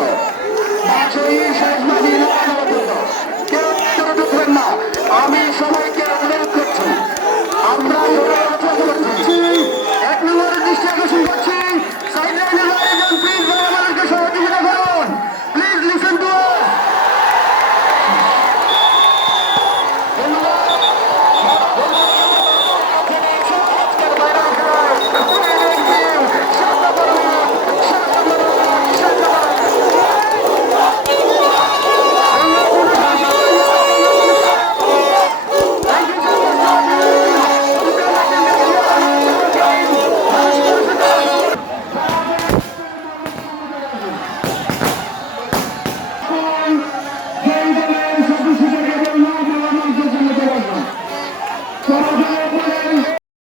হতো পাঁচই শেষ মাঝি লড়াই হতো আমি সবাই সমাজের